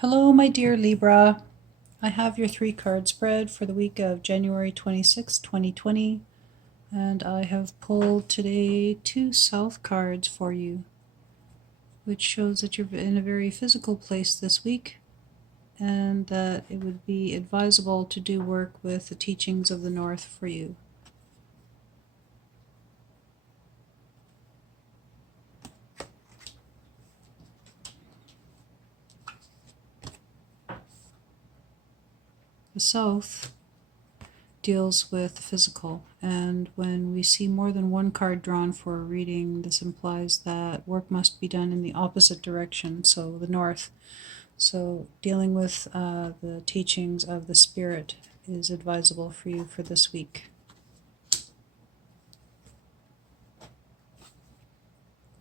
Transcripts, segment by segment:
Hello, my dear Libra. I have your 3 card spread for the week of January 26, 2020, and I have pulled today 2 South cards for you, which shows that you're in a very physical place this week and that it would be advisable to do work with the teachings of the North for you. The South deals with the physical, and when we see more than 1 card drawn for a reading, this implies that work must be done in the opposite direction, so the North. So dealing with the teachings of the Spirit is advisable for you for this week.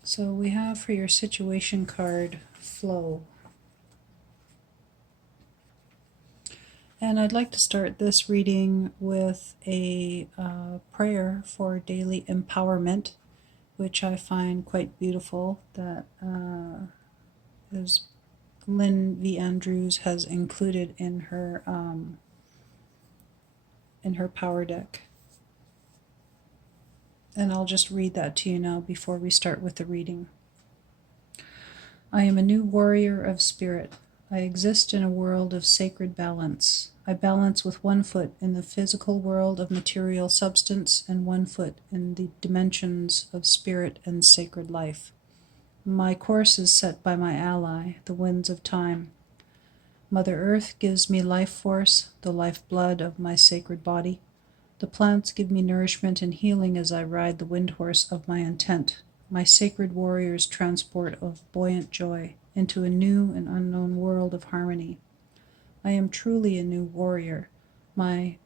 So we have for your situation card, Flow. And I'd like to start this reading with a prayer for daily empowerment, which I find quite beautiful, that is Lynn V. Andrews has included in her power deck. And I'll just read that to you now before we start with the reading. I am a new warrior of spirit. I exist in a world of sacred balance. I balance with 1 foot in the physical world of material substance and 1 foot in the dimensions of spirit and sacred life. My course is set by my ally, the winds of time. Mother Earth gives me life force, the lifeblood of my sacred body. The plants give me nourishment and healing as I ride the wind horse of my intent, my sacred warrior's transport of buoyant joy into a new and unknown world of harmony. I am truly a new warrior, an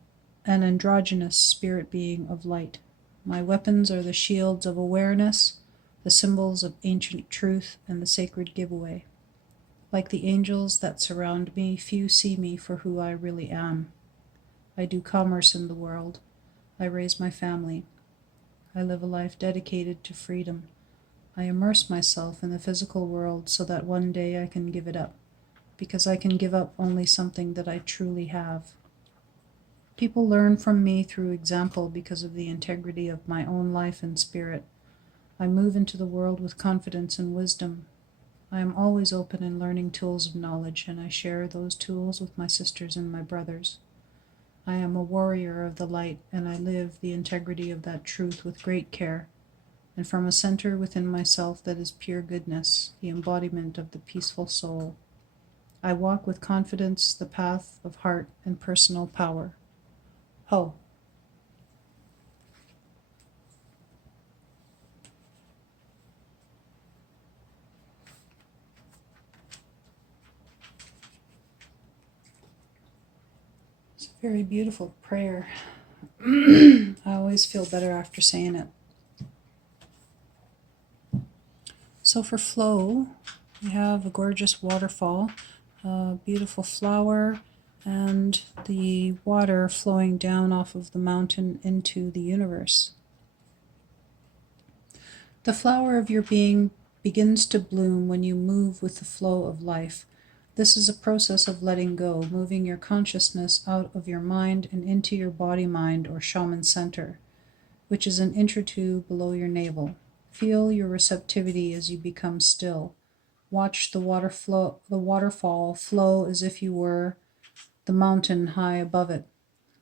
androgynous spirit being of light. My weapons are the shields of awareness, the symbols of ancient truth, and the sacred giveaway. Like the angels that surround me, few see me for who I really am. I do commerce in the world. I raise my family. I live a life dedicated to freedom. I immerse myself in the physical world so that one day I can give it up, because I can give up only something that I truly have. People learn from me through example because of the integrity of my own life and spirit. I move into the world with confidence and wisdom. I am always open in learning tools of knowledge, and I share those tools with my sisters and my brothers. I am a warrior of the light, and I live the integrity of that truth with great care, and from a center within myself that is pure goodness, the embodiment of the peaceful soul. I walk with confidence the path of heart and personal power. Ho! It's a very beautiful prayer. I always feel better after saying it. So for flow, we have a gorgeous waterfall, a beautiful flower, and the water flowing down off of the mountain into the universe. The flower of your being begins to bloom when you move with the flow of life. This is a process of letting go, moving your consciousness out of your mind and into your body-mind or shaman center, which is an inch or two below your navel. Feel your receptivity as you become still. Watch the waterfall flow as if you were the mountain high above it.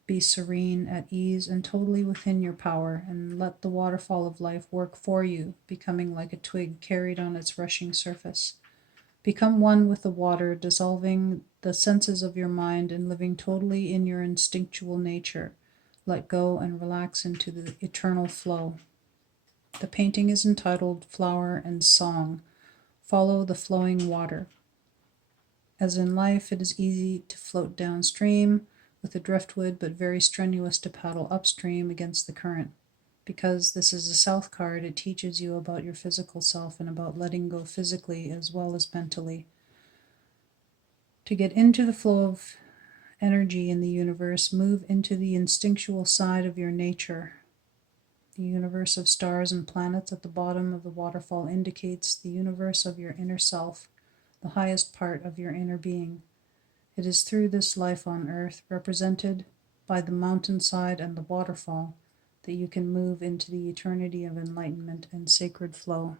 Be serene, at ease, and totally within your power, and let the waterfall of life work for you, becoming like a twig carried on its rushing surface. Become one with the water, dissolving the senses of your mind and living totally in your instinctual nature. Let go and relax into the eternal flow. The painting is entitled Flower and Song. Follow the flowing water. As in life, it is easy to float downstream with the driftwood, but very strenuous to paddle upstream against the current. Because this is a South card, it teaches you about your physical self and about letting go physically as well as mentally. To get into the flow of energy in the universe, move into the instinctual side of your nature. The universe of stars and planets at the bottom of the waterfall indicates the universe of your inner self, the highest part of your inner being. It is through this life on earth, represented by the mountainside and the waterfall, that you can move into the eternity of enlightenment and sacred flow.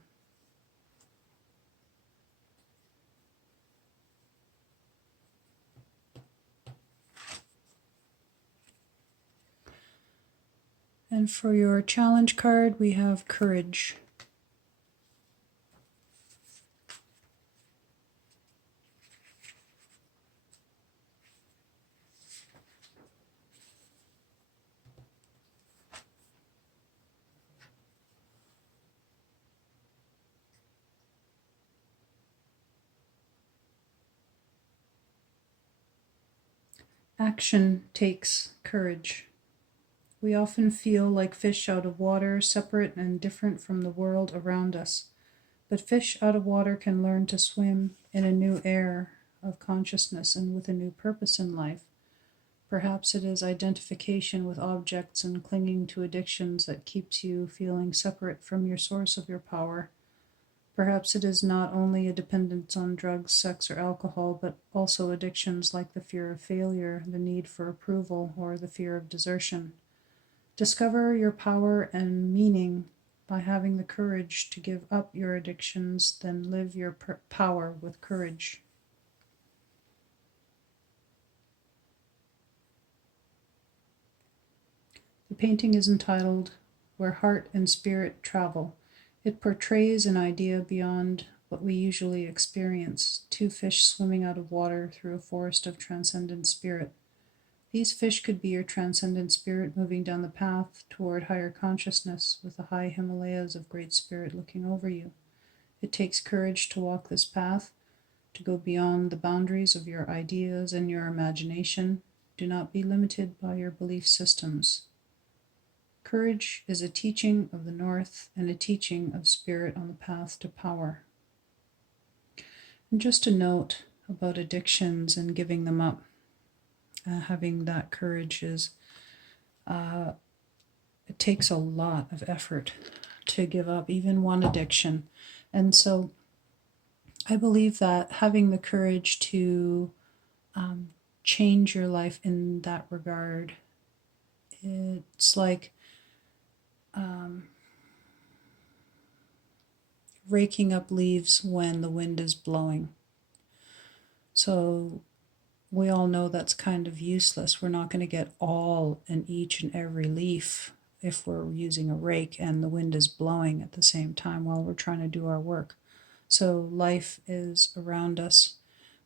And for your challenge card, we have courage. Action takes courage. We often feel like fish out of water, separate and different from the world around us. But fish out of water can learn to swim in a new air of consciousness and with a new purpose in life. Perhaps it is identification with objects and clinging to addictions that keeps you feeling separate from your source of your power. Perhaps it is not only a dependence on drugs, sex, or alcohol, but also addictions like the fear of failure, the need for approval, or the fear of desertion. Discover your power and meaning by having the courage to give up your addictions, then live your power with courage. The painting is entitled Where Heart and Spirit Travel. It portrays an idea beyond what we usually experience, two fish swimming out of water through a forest of transcendent spirit. These fish could be your transcendent spirit moving down the path toward higher consciousness with the high Himalayas of Great Spirit looking over you. It takes courage to walk this path, to go beyond the boundaries of your ideas and your imagination. Do not be limited by your belief systems. Courage is a teaching of the North and a teaching of spirit on the path to power. And just a note about addictions and giving them up. Having that courage is, it takes a lot of effort to give up even one addiction. And so I believe that having the courage to change your life in that regard, it's like raking up leaves when the wind is blowing. So we all know that's kind of useless. We're not going to get all and each and every leaf if we're using a rake and the wind is blowing at the same time while we're trying to do our work. So life is around us.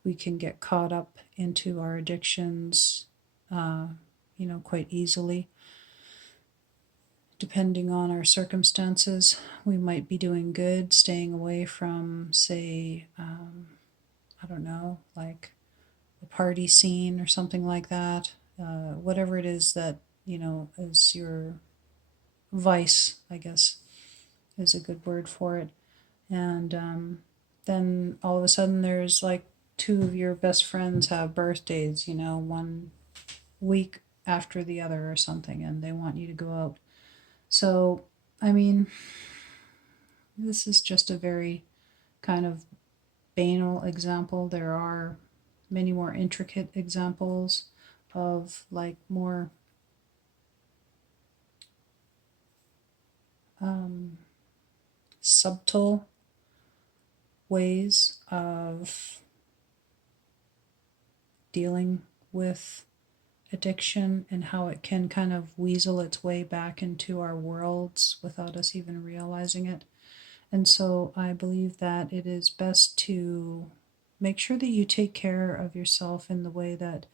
We can get caught up into our addictions, quite easily. Depending on our circumstances, we might be doing good, staying away from, say, like a party scene or something like that. Whatever it is that, is your vice, I guess, is a good word for it. And then all of a sudden there's like two of your best friends have birthdays, 1 week after the other or something, and they want you to go out. So, I mean, this is just a very kind of banal example. There are many more intricate examples of like more subtle ways of dealing with addiction and how it can kind of weasel its way back into our worlds without us even realizing it. And so I believe that it is best to make sure that you take care of yourself in the way that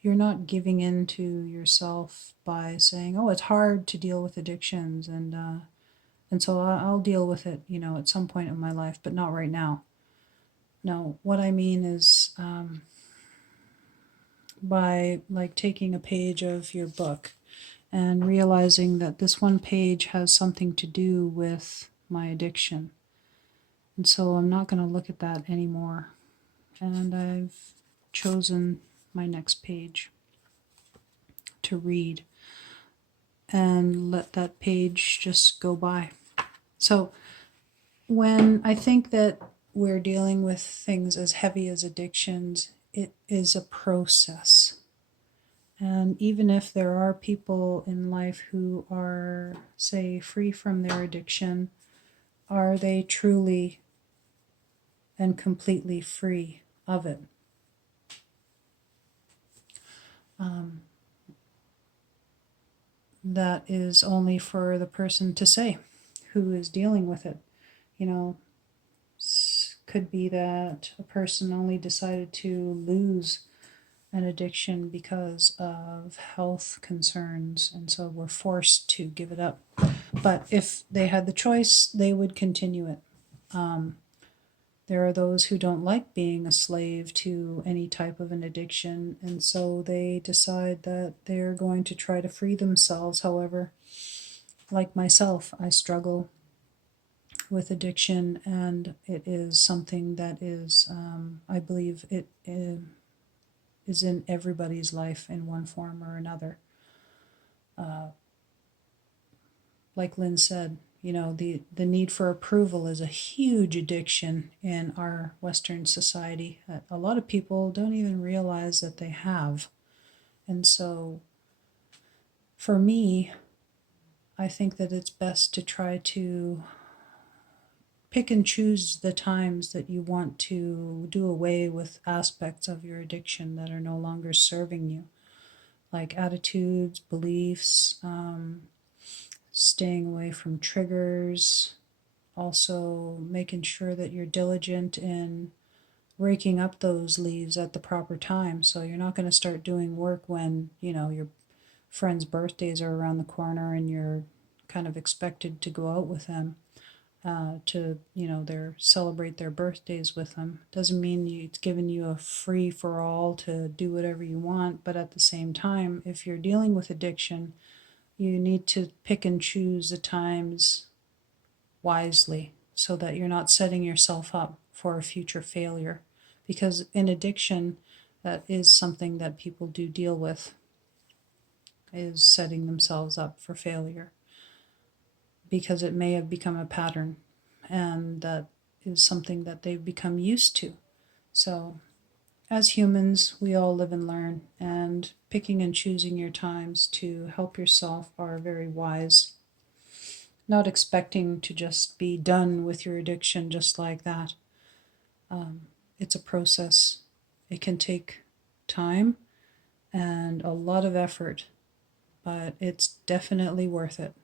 you're not giving in to yourself by saying, oh, it's hard to deal with addictions, and so I'll deal with it, at some point in my life, but not right now. No, what I mean is by like taking a page of your book and realizing that this one page has something to do with my addiction. And so I'm not going to look at that anymore. And I've chosen my next page to read and let that page just go by. So when I think that we're dealing with things as heavy as addictions, it is a process. And even if there are people in life who are, say, free from their addiction, are they truly and completely free of it? That is only for the person to say who is dealing with it. You know, could be that a person only decided to lose an addiction because of health concerns, and so were forced to give it up. But if they had the choice, they would continue it. There are those who don't like being a slave to any type of an addiction, and so they decide that they're going to try to free themselves. However, like myself, I struggle with addiction, and it is something that is, I believe, it is in everybody's life in one form or another. Like Lynn said, the need for approval is a huge addiction in our Western society that a lot of people don't even realize that they have. And so for me, I think that it's best to try to pick and choose the times that you want to do away with aspects of your addiction that are no longer serving you, like attitudes, beliefs, staying away from triggers, also making sure that you're diligent in raking up those leaves at the proper time. So you're not going to start doing work when, your friends' birthdays are around the corner and you're kind of expected to go out with them to, celebrate their birthdays with them. Doesn't mean it's giving you a free for all to do whatever you want, but at the same time, if you're dealing with addiction, you need to pick and choose the times wisely so that you're not setting yourself up for a future failure. Because in addiction, that is something that people do deal with, is setting themselves up for failure because it may have become a pattern, and that is something that they've become used to. So as humans, we all live and learn, and picking and choosing your times to help yourself are very wise. Not expecting to just be done with your addiction just like that. It's a process. It can take time and a lot of effort, but it's definitely worth it.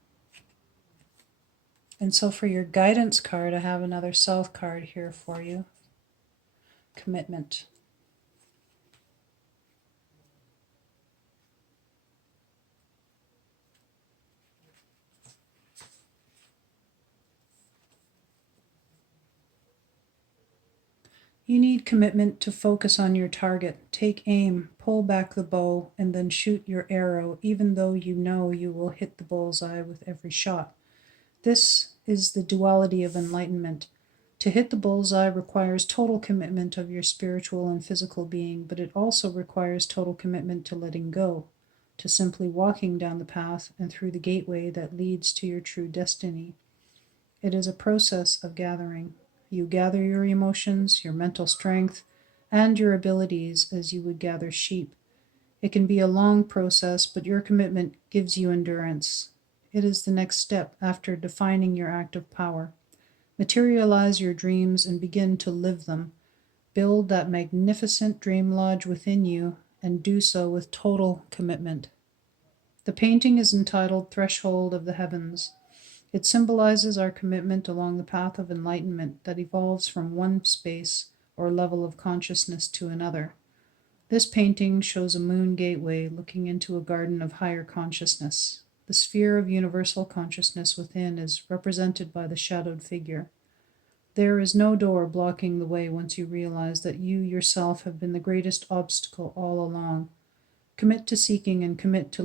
And so for your guidance card, I have another South card here for you. Commitment. You need commitment to focus on your target. Take aim, pull back the bow, and then shoot your arrow, even though you know you will hit the bullseye with every shot. This is the duality of enlightenment. To hit the bullseye requires total commitment of your spiritual and physical being, but it also requires total commitment to letting go, to simply walking down the path and through the gateway that leads to your true destiny. It is a process of gathering. You gather your emotions, your mental strength, and your abilities as you would gather sheep. It can be a long process, but your commitment gives you endurance. It is the next step after defining your active power. Materialize your dreams and begin to live them. Build that magnificent dream lodge within you and do so with total commitment. The painting is entitled Threshold of the Heavens. It symbolizes our commitment along the path of enlightenment that evolves from one space or level of consciousness to another. This painting shows a moon gateway looking into a garden of higher consciousness. The sphere of universal consciousness within is represented by the shadowed figure. There is no door blocking the way once you realize that you yourself have been the greatest obstacle all along. Commit to seeking and commit to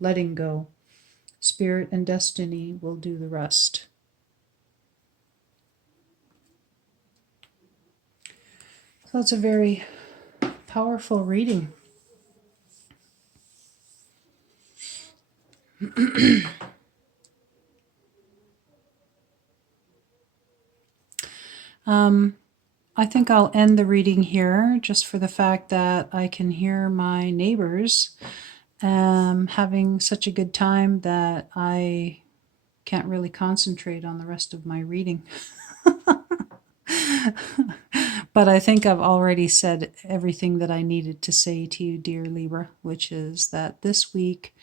letting go. Spirit and destiny will do the rest. So it's a very powerful reading. I think I'll end the reading here just for the fact that I can hear my neighbors having such a good time that I can't really concentrate on the rest of my reading. But I think I've already said everything that I needed to say to you, dear Libra, which is that this week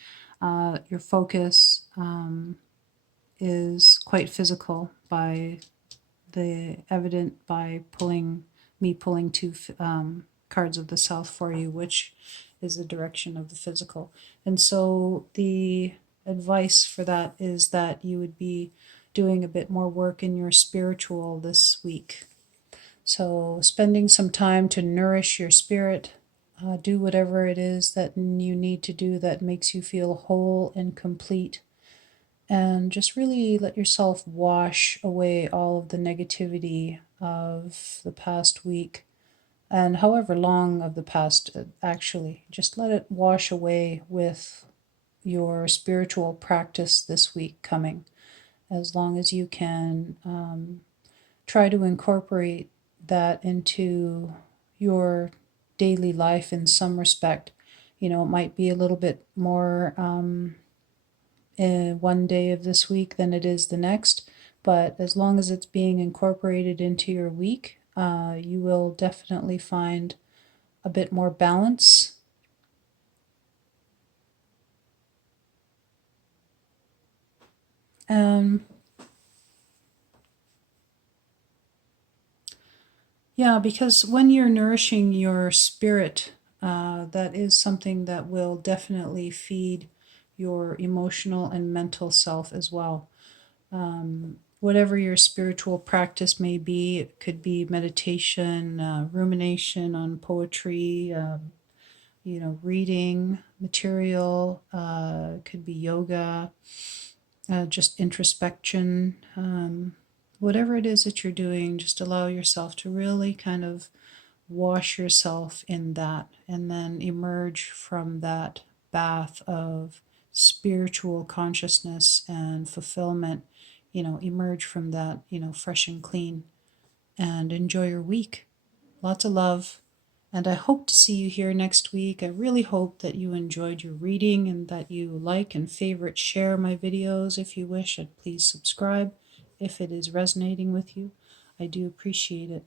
your focus is quite physical by the evident by pulling two cards of the south for you, which is the direction of the physical. And so the advice for that is that you would be doing a bit more work in your spiritual this week. So spending some time to nourish your spirit, do whatever it is that you need to do that makes you feel whole and complete, and just really let yourself wash away all of the negativity of the past week and however long of the past, actually. Just let it wash away with your spiritual practice this week coming. As long as you can try to incorporate that into your daily life in some respect. You know, it might be a little bit more one day of this week than it is the next, but as long as it's being incorporated into your week, you will definitely find a bit more balance. Yeah, because when you're nourishing your spirit, that is something that will definitely feed your emotional and mental self as well. Whatever your spiritual practice may be, it could be meditation, rumination on poetry, reading material, could be yoga, just introspection. Whatever it is that you're doing, just allow yourself to really kind of wash yourself in that and then emerge from that bath of spiritual consciousness and fulfillment, emerge from that, fresh and clean, and enjoy your week. Lots of love. And I hope to see you here next week. I really hope that you enjoyed your reading and that you like and favorite share my videos if you wish, and please subscribe if it is resonating with you. I do appreciate it.